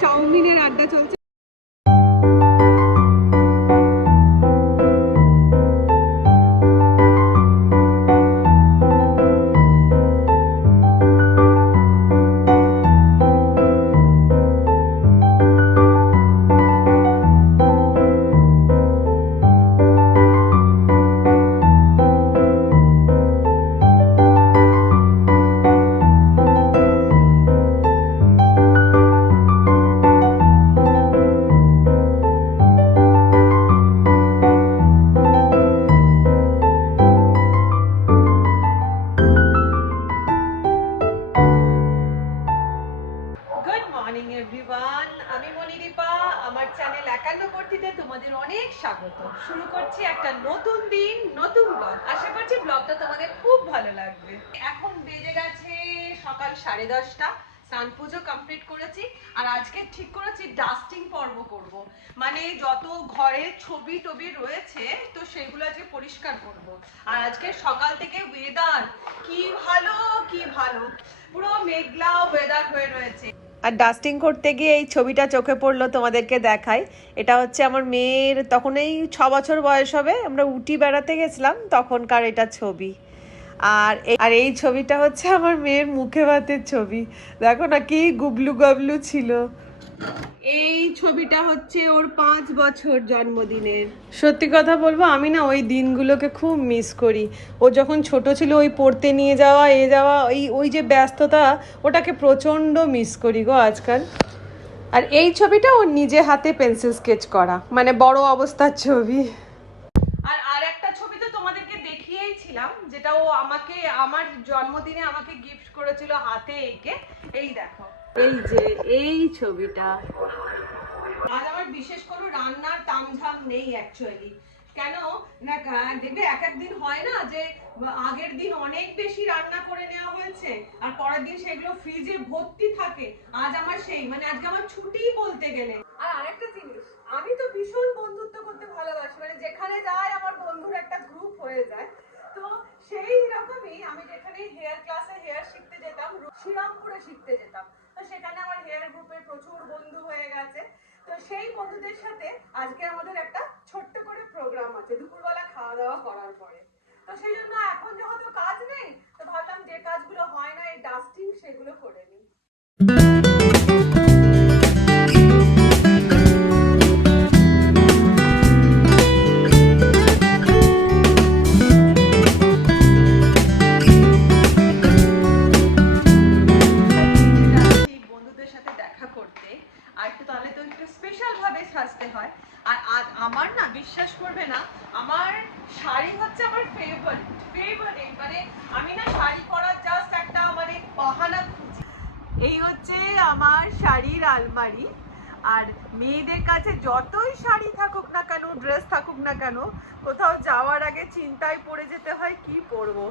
চাউমিনের আড্ডা চলছে। তোমাদের অনেক স্বাগত। শুরু করছি একটা নতুন দিন, নতুন ব্লগ। আশা করছি ব্লগটা তোমাদের খুব ভালো লাগবে। এখন বেজে গেছে সকাল 10:30। স্নান পুজো কমপ্লিট করেছি আর আজকে ঠিক করেছি ডাস্টিং পর্ব করব। মানে যত ঘরে ছবি টবি রয়েছে তো সেগুলো আজকে পরিষ্কার করব। আর আজকে সকাল থেকে ওয়েদার কি ভালো, কি ভালো, পুরো মেঘলা ওয়েদার হয়ে রয়েছে। আর ডাস্টিং করতে গিয়ে এই ছবিটা চোখে পড়লো, তোমাদেরকে দেখাই। এটা হচ্ছে আমার মেয়ের, তখন এই 6 বছর বয়স হবে, আমরা উটি বেড়াতে গেছিলাম তখনকার এটা ছবি। আর এই ছবিটা হচ্ছে আমার মেয়ের মুখে ভাতের ছবি। দেখো না কি গুবলু গাবলু ছিল। এই ছবিটা হচ্ছে ওর 5 বছর জন্মদিনের। সত্যি কথা বলবো, আমি না ওই দিনগুলোকে খুব মিস করি। ও যখন ছোট ছিল ওই পড়তে নিয়ে যাওয়া যাওয়া, ওই যে ব্যস্ততা, ওটাকে প্রচণ্ড মিস করি গো আজকাল। আর এই ছবিটা ওর নিজে হাতে পেন্সিল স্কেচ করা, মানে বড় অবস্থার ছবি। আর একটা ছবি তো তোমাদেরকে দেখিয়েইছিলাম, যেটা ও আমাকে আমার জন্মদিনে আমাকে গিফট করেছিল হাতে এঁকে। এই দেখো, এই যে এই ছবিটা। আজ আমার বিশেষ কোনো রান্নার তামঝাম নেই অ্যাকচুয়ালি। কেন না, দেখবে এক একদিন হয় না যে আগের দিন অনেক বেশি রান্না করে নেওয়া হয়েছে আর পরের দিন সেগুলো ফ্রিজে ভর্তি থাকে। আজ আমার সেই, মানে আজকে আমার ছুটি বলতে গেলে। আর আরেকটা জিনিস, আমি তো ভীষণ বন্ধুত্ব করতে ভালোবাসি, মানে যেখানে যাই আমার বন্ধুর একটা গ্রুপ হয়ে যায়। তো সেই রকমই আমি যেখানে হেয়ার ক্লাসে হেয়ার শিখতে যেতাম, শ্রীরামপুরে শিখতে যেতাম, তো সেখানে আমার হেয়ার গ্রুপের প্রচুর বন্ধু হয়ে গেছে। তো সেই বন্ধুদের সাথে আজকে আমাদের একটা ছোট্ট করে প্রোগ্রাম আছে দুপুরবেলা খাওয়া দাওয়া করার পরে। তো সেই জন্য এখন যেহেতু কাজ নেই, তো ভাবলাম যে কাজগুলো হয় না এই ডাস্টিং, সেগুলো করে নিই। আমার না বিশ্বাস করবে না, আমার শাড়ি হচ্ছে আমার ফেভারিট, মানে আমি না শাড়ি পরার জাস্ট একটা মানে বাহানা খুঁজি। এই হচ্ছে আমার শাড়ির আলমারি। আর মেয়েদের কাছে যতই শাড়ি থাকুক না কেন, ড্রেস থাকুক না কেন, কোথাও যাওয়ার আগে চিন্তায় পড়ে যেতে হয় কি পরবো।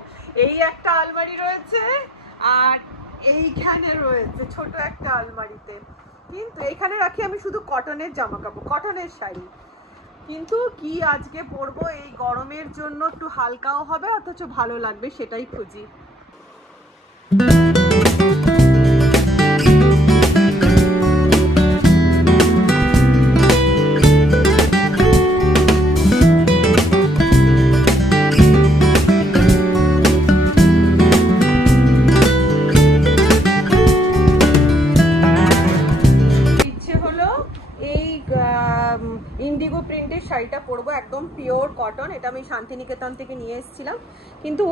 এই একটা আলমারি রয়েছে আর এইখানে রয়েছে ছোট একটা আলমারিতে, কিন্তু এখানে রাখি আমি শুধু কটনের জামা কাপড়, কটনের শাড়ি। কিন্তু কি আজকে পরবো, এই গরমের জন্য একটু হালকাও হবে অথচ ভালো লাগবে, সেটাই খুঁজি। ইন্ডিগো প্রিন্টের শাড়িটা পরবো, একদম পিওর কটন। এটা আমি শান্তিনিকেতন থেকে নিয়ে এসেছিলাম। কিন্তু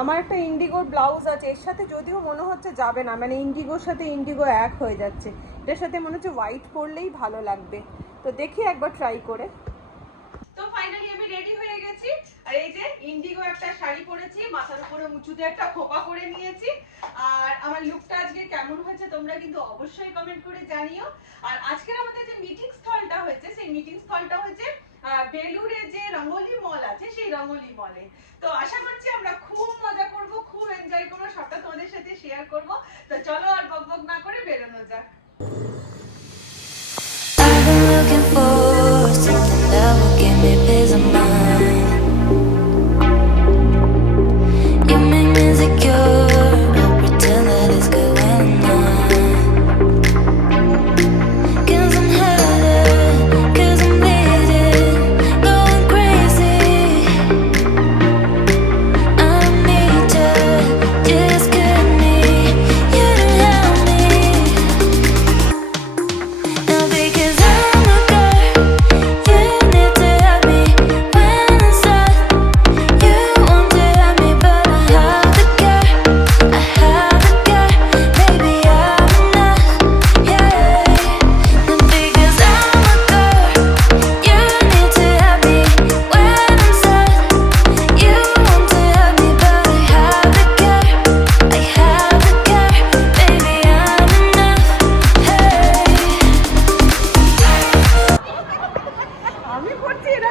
আমার একটা ইন্ডিগোর ব্লাউজ আছে, এর সাথে যদিও মনে হচ্ছে যাবে না, মানে ইন্ডিগোর সাথে ইন্ডিগো এক হয়ে যাচ্ছে। এটার সাথে মনে হচ্ছে হোয়াইট পরলেই ভালো লাগবে, তো দেখি একবার ট্রাই করে। তো ফাইনালি আমি রেডি হয়ে গেছি। আর এই যে ইন্ডিগো একটা শাড়ি পরেছি, মাথার উপরে উঁচুতে একটা খোপা করে নিয়েছি। আর আমার লুকটা আজকে কেমন হয়েছে তোমরা কিন্তু অবশ্যই কমেন্ট করে জানিও। আর আজকের আমাদের যে মিটিং স্থলটা হয়েছে, সেই মিটিং স্থলটা হয়েছে বেলুড়ে যে রঙ্গোলি মল আছে, সেই রঙ্গোলি মলে। তো আশা করছি আমরা খুব মজা করব, খুব এনজয় করবো, সবটা তোমাদের সাথে শেয়ার করব। তো চলো আর বকবক না করে বেরোনো যাক। That will give me peace of mind. You make me insecure, I pretend that it's going on.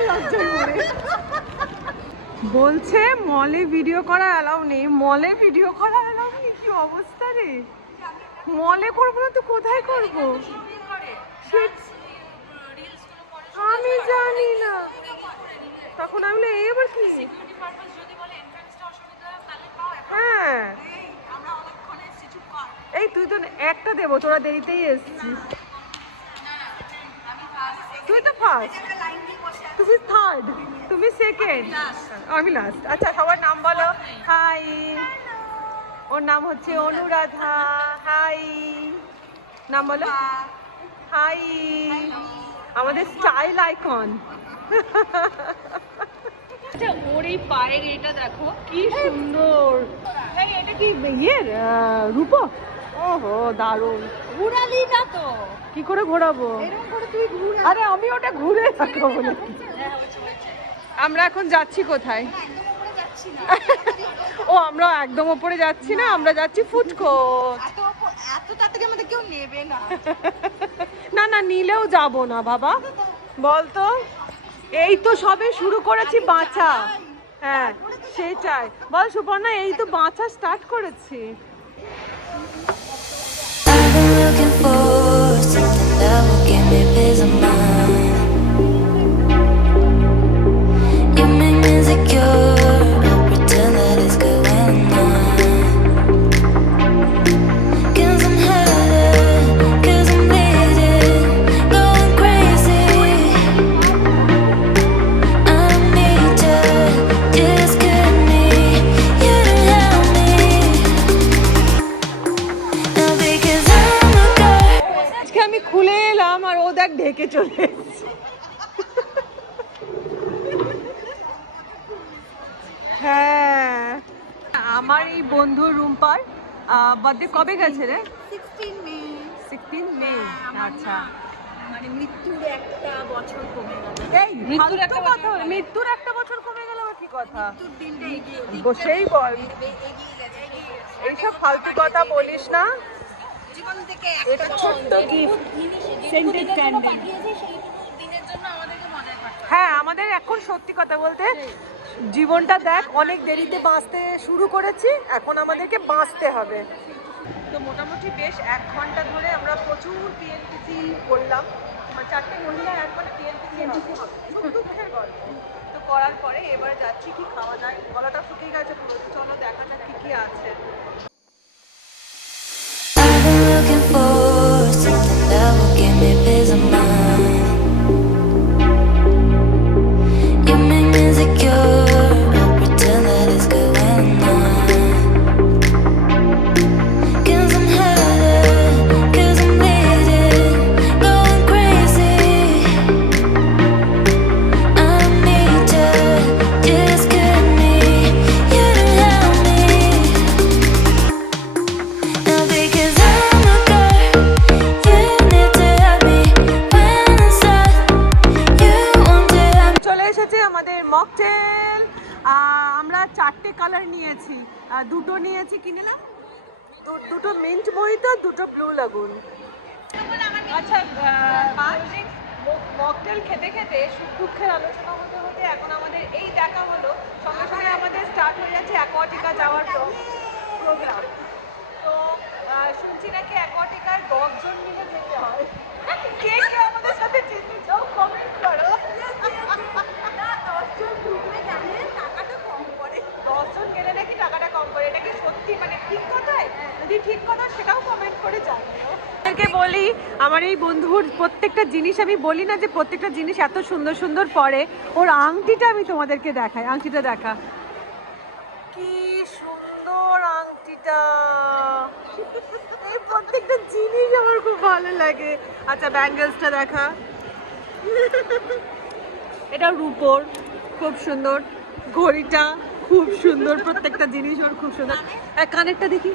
লজ্জায় মরে। বলছে মলে ভিডিও করা অ্যালাউ নেই, মলে ভিডিও করা অ্যালাউ নেই। কি অবস্থা রে, মলে করবো না তো কোথায় করবো? আমি জানি না। তখন আমি বলি এবার কি? হ্যাঁ এই তুই তো একটা দেবো, তোরা দেরিতেই এসছিস। তুই তো ফার্স্ট, তুমি থার্ড, তুমি সেকেন্ড, আমি লাস্ট। আচ্ছা সবার নাম বলো। হাই, ওর নাম হচ্ছে অনুরাধা। হাই, নাম বলো। হাই, আমাদের স্টাইল আইকন। আচ্ছা ওর এই পায়ের এটা দেখো কি সুন্দর। এটা কি ইয়ের রূপক? ওহো দারুণ। ঘুরালি না তো? কি করে ঘোরাবো? এরকম করে তুই ঘুরা। আরে আমি ওটা ঘুরে থাকবো বলে। আমরা এখন যাচ্ছি কোথায়? ও আমরা একদম উপরে যাচ্ছি না, আমরা যাচ্ছি ফুড কোর্ট। এত তাড়াতাড়ি আমাদের কেউ নেবে না। না না নিলেও যাব না বাবা, বলতো এই তো সবে শুরু করেছি বাঁচা। হ্যাঁ সেটাই বল সুপর্ণা, এই তো বাঁচা স্টার্ট করেছি। আমি খুলে এলাম আর ও দেখ ঢেকে চলে এসেছে। হ্যাঁ আমার এই বন্ধু রুম্পার বার্থডে কবে গেছে রে? 16 মে। আচ্ছা মানে মৃত্যুর একটা বছর কমে গেল। এই মৃত্যুর একটা বছর, মৃত্যুর একটা বছর কমে গেল কি কথা? মৃত্যুর দিনটা এগিয়ে বসেই বল, এইসব ফালতু কথা বলিস না। জীবন থেকে একটা ছোট্ট গিফট সেন্টেড ক্যান্ডি দিনের জন্য আমাদেরকে মনে রাখতে। হ্যাঁ আমাদের এখন সত্যি কথা বলতে জীবনটা দেখ অনেক দেরিতে বাঁচতে শুরু করেছি, এখন আমাদেরকে বাঁচতে হবে। তো মোটামুটি বেশ 1 ঘন্টা ধরে আমরা প্রচুর টিএনপিসি করলাম, মানে 4টে মহিলা একবার টিএনপিসি হবে, খুব দুঃখের গল্প। তো করার পরে এবার যাচ্ছি কি খাওয়া যায়, গলাটা শুকিয়ে গেছে পুরো। চলো দেখা যাক কি কি আছে। মকটেল আমরা 4টে কালার নিয়েছি, দুটো নিয়েছি কি নিলাম, দুটো মিন্ট মহিতো, দুটো ব্লু লাগুন। আচ্ছা মকটেল খেতে খেতে সুখ দুঃখের আলোচনা হতে হতে এখন আমাদের এই দেখা হলো, সঙ্গে সঙ্গে আমাদের স্টার্ট হয়ে যাচ্ছে অ্যাকোয়াটিকা যাওয়ার প্রোগ্রাম। তো শুনছি নাকি অ্যাকোয়াটিকার 10 জন মিলে যেতে হয়। কে কে আমাদের সাথে যেতে চাও কমেন্ট করো। 10 জন গেলে নাকি টাকাটা কম পড়ে, এটা কি সত্যি মানে ঠিক কথাই? যদি ঠিক কথা সেটাও কমেন্ট করে জানিও। আমাদেরকে বলি আমার এই বন্ধুর প্রত্যেকটা জিনিস আমি বলি না যে প্রত্যেকটা জিনিস এত সুন্দর সুন্দর পরে, ওর আংটিটা আমি তোমাদেরকে দেখাই। আংটিটা দেখা, কি সুন্দর আংটিটা, এই প্রত্যেকটা জিনিস আমার খুব ভালো লাগে। আচ্ছা ব্যাঙ্গেলসটা দেখা, এটা রূপোর খুব সুন্দর, ঘড়িটা খুব সুন্দর, প্রত্যেকটা জিনিস ওর খুব সুন্দর। কানেরটা দেখি,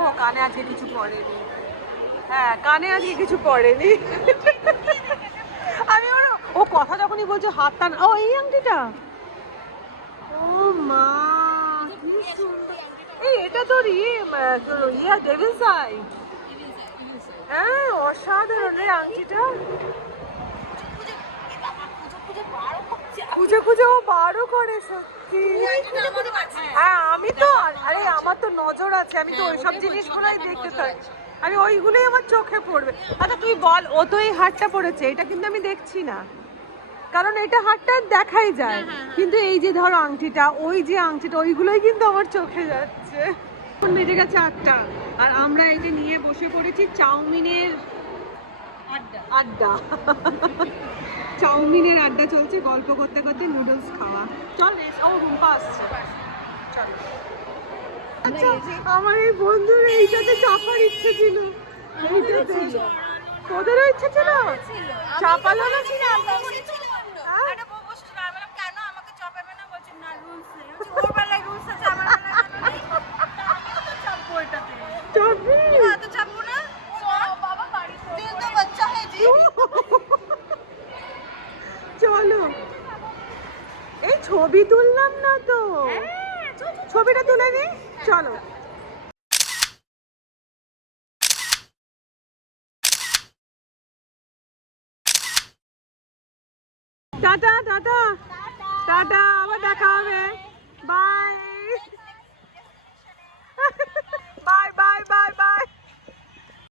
ও কানে আজকে কিছু পড়েনি। হ্যাঁ কানে আজকে কিছু পড়েনি। আমি ও কথা যখনই বলছে হাতটা, ও এই আংটিটা, ও মা কি সুন্দর। এই এটা তোর ইয়া ডেভিলস আই। হ্যাঁ অসাধারণ এই আংটিটা। খুঁজে খুঁজে ও বারও করে সত্যি। হ্যাঁ আমি তো, আরে আমার তো নজর আছে, আমি তো ওইসব জিনিসগুলোই দেখতে থাকি, আমি ওইগুলোই আমার চোখে পড়বে। আচ্ছা তুই বল, ও তো এই হারটা পড়েছে, এটা কিন্তু আমি দেখছি না, কারণ এটা হারটা দেখাই যায়, কিন্তু এই যে ধরো আংটিটা, ওই যে আংটিটা, ওইগুলোই কিন্তু আমার চোখে যাচ্ছে। এখন বেজে গেছে 8টা, আর আমরা এই যে নিয়ে বসে পড়েছি চাউমিনের আড্ডা। চাউমিনের আড্ডা চলছে, গল্প করতে করতে নুডলস খাওয়া। চল ও হুম্পা আসছে, চল। আচ্ছা আমার এই বন্ধুর এইটাতে চাপার ইচ্ছে ছিল, এইটাতে তোদেরও ইচ্ছে ছিল? চাপালো না? চলো এই ছবি তুললাম না তো, ছবিটা তুলে নি, চলো। টাটা টাটা টাটা, আবার দেখা